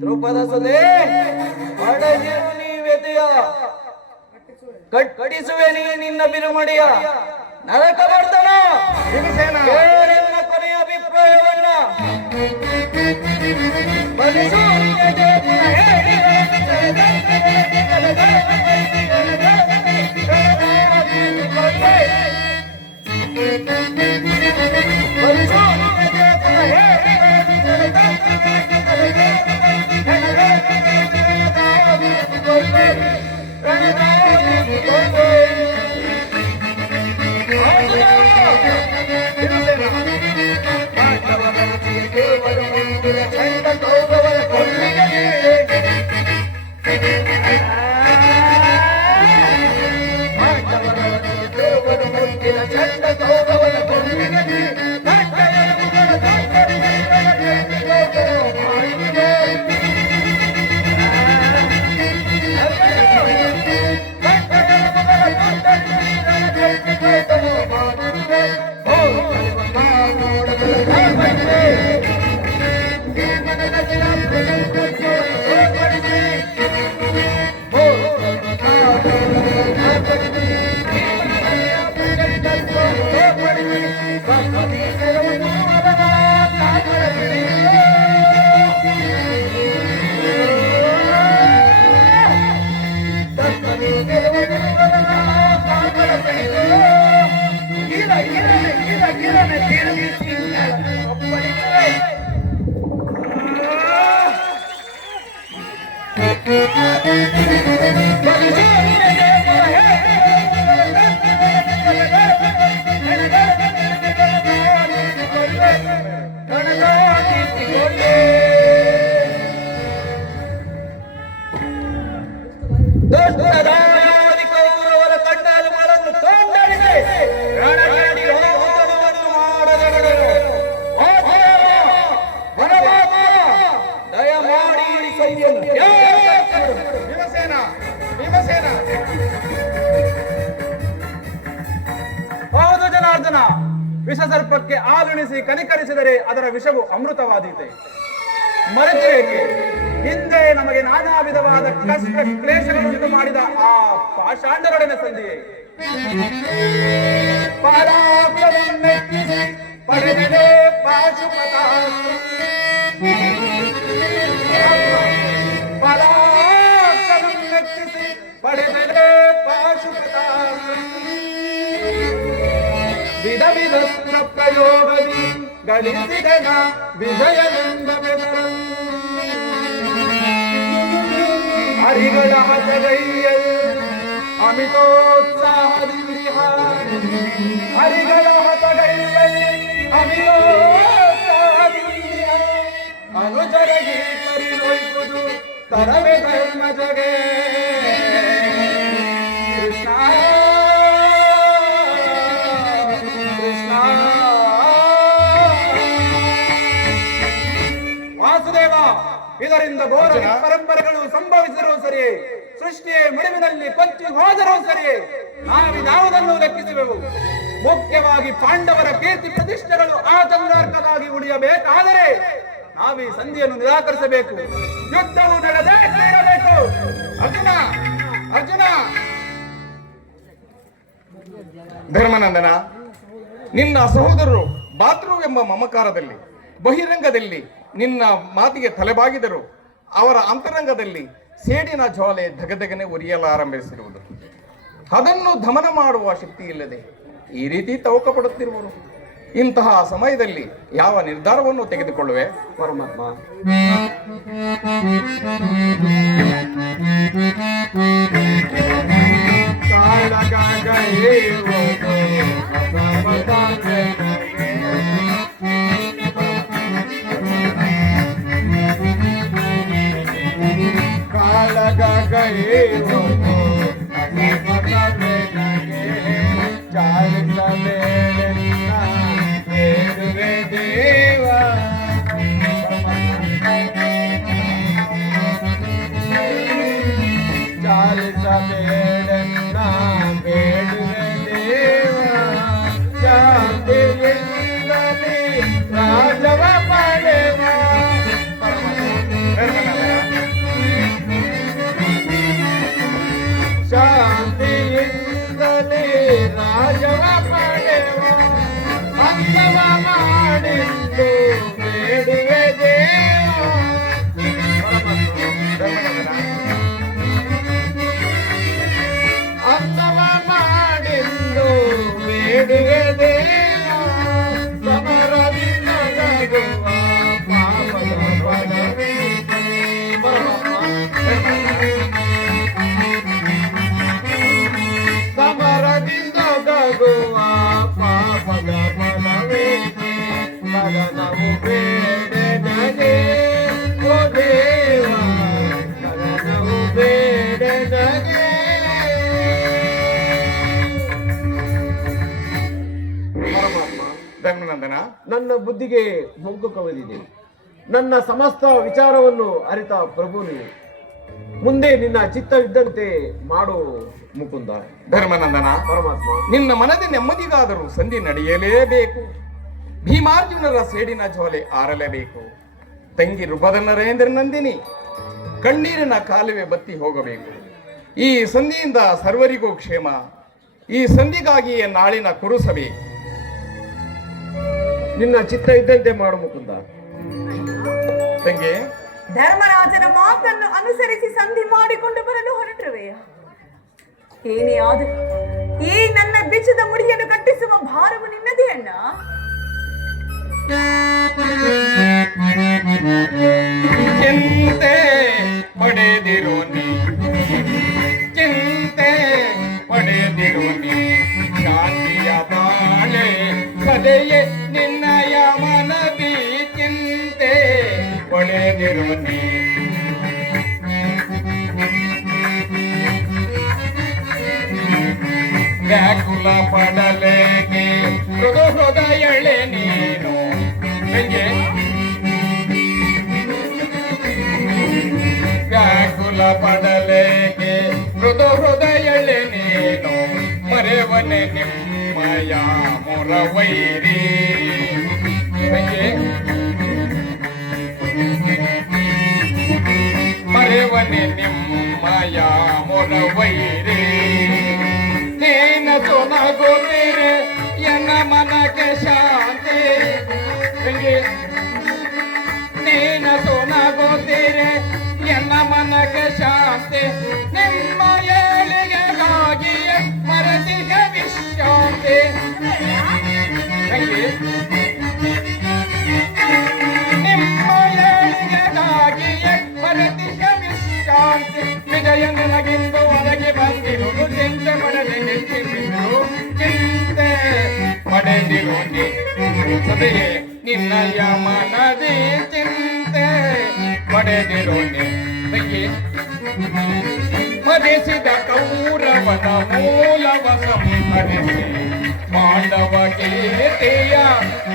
ದ್ರೌಪದ ಸೊದೆ ಪಡೆದಿರು ನೀ ವ್ಯತೆಯ ಕಟ್ಟಿಸುವೆ ನೀ ನಿನ್ನ ಬಿರುಮಡಿಯ. ನರಕ ಕೇಳಿನ ಕೊನೆಯ ಅಭಿಪ್ರಾಯವನ್ನ ಬಲಿಸು Take the ಗೋಡೆ ಸರ್ಪಕ್ಕೆ ಆಲುಣಿಸಿ ಕನಿಕರಿಸಿದರೆ ಅದರ ವಿಷವು ಅಮೃತವಾದೀತೆ. ಮರೆತಿರೇಕೆ ಹಿಂದೆ ನಮಗೆ ನಾನಾ ವಿಧವಾದ ಕಷ್ಟ ಕ್ಲೇಶಗಳನ್ನು ಮಾಡಿದ ಆ ಪಾಷಾಂಡರೊಡನೆ ಸಂಧಿಯೇ. ಪಡೆದದೆ ಪಾಶುಪತಾಸ್ತ್ರ. ವಿಧಸ್ತ್ರ ಪ್ರಯೋಗದಿ ಗಳಿಸಿದನ ವಿಜಯವೆಂದ ಬೆದರು. ಹರಿಗಳ ಹತಗೈಯಲ್ಲಿ ಅಮಿತೋತ್ಸಾಹದಿ ವಿಹಾರ. ಹರಿಗಳ ಹತಗೈಯಲ್ಲಿ ಅಮಿತೋತ್ಸಾಹದಿ ವಿಹಾರ. ಅನುಚರಗಿ ಕರಿದೊಯ್ಯುವುದು ತರವೆ ಧರ್ಮ ಜಗೆ ಇದರಿಂದ ಘೋರ ಪರಂಪರೆಗಳು ಸಂಭವಿಸಿದರೂ ಸರಿ ಸೃಷ್ಟಿಯ ಮಿಡಿವಿನಲ್ಲಿ ಕೊಚ್ಚಿ ಹೋದರೂ ಸರಿಯೇ ನಾವಿದಾವುದನ್ನು ಲೆಕ್ಕಿಸುವೆವು? ಮುಖ್ಯವಾಗಿ ಪಾಂಡವರ ಕೀರ್ತಿ ಪ್ರತಿಷ್ಠೆಗಳು ಆತಂಗಾರ್ಕವಾಗಿ ಉಳಿಯಬೇಕಾದರೆ ನಾವೀ ಸಂಧಿಯನ್ನು ನಿರಾಕರಿಸಬೇಕು. ಯುದ್ಧವು ನಡೆದೇ ತೀರಬೇಕು. ಅರ್ಜುನ ಅರ್ಜುನ. ಧರ್ಮನಂದನ ನಿನ್ನ ಸಹೋದರರು ಬಾತ್ರು ಎಂಬ ಮಮಕಾರದಲ್ಲಿ ಬಹಿರಂಗದಲ್ಲಿ ನಿನ್ನ ಮಾತಿಗೆ ತಲೆಬಾಗಿದರು. ಅವರ ಅಂತರಂಗದಲ್ಲಿ ಸೇಡಿನ ಜ್ವಾಲೆ ಧಗಧಗನೆ ಉರಿಯಲಾರಂಭಿಸಿರುವುದು ಅದನ್ನು ದಮನ ಮಾಡುವ ಶಕ್ತಿ ಇಲ್ಲದೆ ಈ ರೀತಿ ತವಕ ಪಡುತ್ತಿರುವರು ಇಂತಹ ಸಮಯದಲ್ಲಿ ಯಾವ ನಿರ್ಧಾರವನ್ನು ತೆಗೆದುಕೊಳ್ಳುವೆ? ಪರಮಾತ್ಮ. Baby. ಧರ್ಮನಂದನ ನನ್ನ ಬುದ್ಧಿಗೆ ಮೊಗ್ಗು ಕವಿದಿದೆ. ನನ್ನ ಸಮಸ್ತ ವಿಚಾರವನ್ನು ಅರಿತ ಪ್ರಭು ಮುಂದೆ ನಿನ್ನ ಚಿತ್ತವಿದ್ದಂತೆ ಮಾಡು ಮುಕುಂದ. ಧರ್ಮನಂದನ ಪರಮಾತ್ಮ. ನಿನ್ನ ಮನದ ನೆಮ್ಮದಿಗಾದರೂ ಸಂಧಿ ನಡೆಯಲೇಬೇಕು. ಭೀಮಾರ್ಜುನರ ಸೇಡಿನ ಜೋಲೆ ಆರಲೇಬೇಕು. ತಂಗಿ ರುಬದ ನರೇಂದ್ರ ನಂದಿನಿ, ಕಣ್ಣೀರಿನ ಕಾಲುವೆ ಬತ್ತಿ ಹೋಗಬೇಕು. ಈ ಸಂಧಿಯಿಂದ ಸರ್ವರಿಗೂ ಕ್ಷೇಮ, ಈ ಸಂಧಿಗಾಗಿಯೇ ನಾಳಿನ ಕುರುಸಭೆ ನಿನ್ನ ಚಿತ್ತ ಇದ್ದಂತೆ ಮಾಡು ಮುಕುಂದ ತಂಗಿ. ಧರ್ಮರಾಜನ ಮಾತನ್ನು ಅನುಸರಿಸಿ ಸಂಧಿ ಮಾಡಿಕೊಂಡು ಬರಲು ಹೊರಟರುವೆಯ ಏನೇ ಆದರೂ ಈ ನನ್ನ ಬಿಚ್ಚದ ಮುಡಿಯನ್ನು ಕಟ್ಟಿಸುವ ಭಾರವು ನಿನ್ನದೇ ಅಣ್ಣ. ಚಿಂತೆ ಪಡೆದಿರು ನೀ. ಚಿಂತೆ ಪಡೆದಿರು ನೀ. ಶಾಂತಿಯ ಬಾಳೆ ಕದೆಯೇ ನಿನ್ನಯ ಮನದಿ. ಚಿಂತೆ ಪಡೆದಿರು ನೀ. ವ್ಯಾಕುಲ ಪಡಲೇಗೆ ಮೃದು ಹೃದಯಳೆ ನೀನು. ಮರೆವನೆ ನಿಮ್ಮಯ ಮುರವೈರಿ ಹೆಂಗೆ ಮರೆವನೆ ನಿಮ್ಮಯ ಮುರವೈರಿ ನೇನ ಸೊನಗೋತಿರೆ ಎನ್ನ ಮನಕ್ಕೆ ಶಾಂತಿ ಹೆಂಗೆ ನೀನ ಸೋನಾಗೋತೀರೆ ಎನ್ನ ಮನಕ್ಕೆ ಶಾಂತಿ ವಿಶ್ರಾಂತಿ ಹೆಂಗೆ? ನಿಮ್ಮ ಏಳಿಗೆಗಾಗಿಯೇ ಮರತಿಗ ವಿಶ್ರಾಂತಿ ವಿಜಯ ನಿನಗಿಂದು ಒಳಗೆ ಬಂದಿರುವುದು ಚಿಂತೆ ಪಡದೆ ನಿಂತಿರುವುದು ಚಿಂತೆ ಪಡೆದಿರು ಸದೆಯೇ ನಿನ್ನಯ ಚಿಂತೆ ಪಡೆದಿರು ಬಗ್ಗೆ ಬಗೆ ಮರೆಸಿದ ಕೌರವನ ಮೂಲವ ಸಂಹರಿಸಿ ಪಾಂಡವ ಕೀರ್ತಿಯ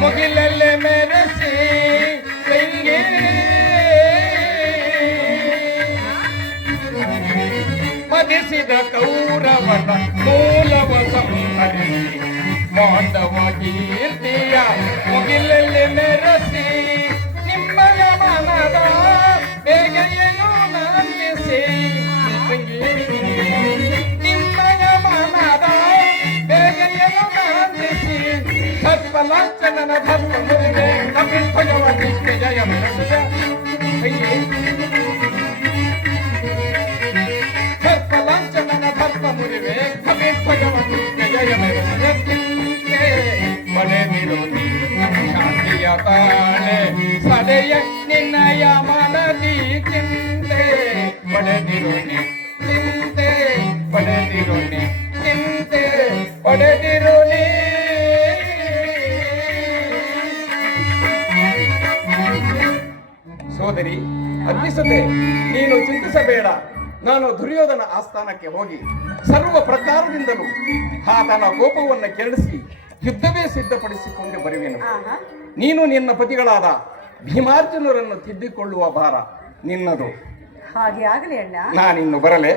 ಮುಗಿಲಲ್ಲೇ ಮೆರೆಸಿ ತಂಗಿ ಮದಿಸಿದ ಕೌರವನ ಮೂಲವ ಸಂಹರಿಸಿ ಮಾಂಡವ ಕೀರ್ತಿಯ ಮುಗಿಲಲ್ಲಿ ಮೆರಸಿ ನಿಮ್ಮಯ ಮನದ ಬೇಗೆಯನ್ನು ನಂದಿಸಿ ನಿಮ್ಮಯ ಸರ್ಪಲಾಂಚನನ ಧರ್ಮ ಮುರಿದೆ ಕಪಿಧ್ವಜವತಿ ವಿಜಯ ಮೆರೆಸಿದ ಸರ್ಪಲಾಂಚನನ ಧರ್ಮ ಮುರಿವೆ ಕಪಿಧ್ವಜವತಿ ವಿಜಯ ಮೆರೆಸಿದ ಚಿಂತೆ ಪಡೆದಿರು ನೀ ಶಾಂತಿಯ ತಾಳೆ ಸದೆಯ ನಿನ್ನಯ ಮನದಿ ಚಿಂತೆ ಪಡೆದಿರು ನೀ ಚಿಂತೆ ಪಡೆದಿರು ನೀ ಚಿಂತೆ ಪಡೆದಿರು ಅಗ್ನಿಸುತ್ತೆ ನೀನು ಚಿಂತಿಸಬೇಡ. ನಾನು ದುರ್ಯೋಧನ ಆಸ್ಥಾನಕ್ಕೆ ಹೋಗಿ ಸರ್ವ ಪ್ರಕಾರದಿಂದಲೂ ಆತನ ಕೋಪವನ್ನು ಕೆರಳಿಸಿ ಯುದ್ಧವೇ ಸಿದ್ಧಪಡಿಸಿಕೊಂಡು ಬರುವೆನು. ನೀನು ನಿನ್ನ ಪತಿಗಳಾದ ಭೀಮಾರ್ಜುನರನ್ನು ತಿದ್ದಿಕೊಳ್ಳುವ ಭಾರ ನಿನ್ನದು. ಹಾಗೆ ಆಗಲಿ ಅಣ್ಣ. ನಾನಿನ್ನು ಬರಲೆ.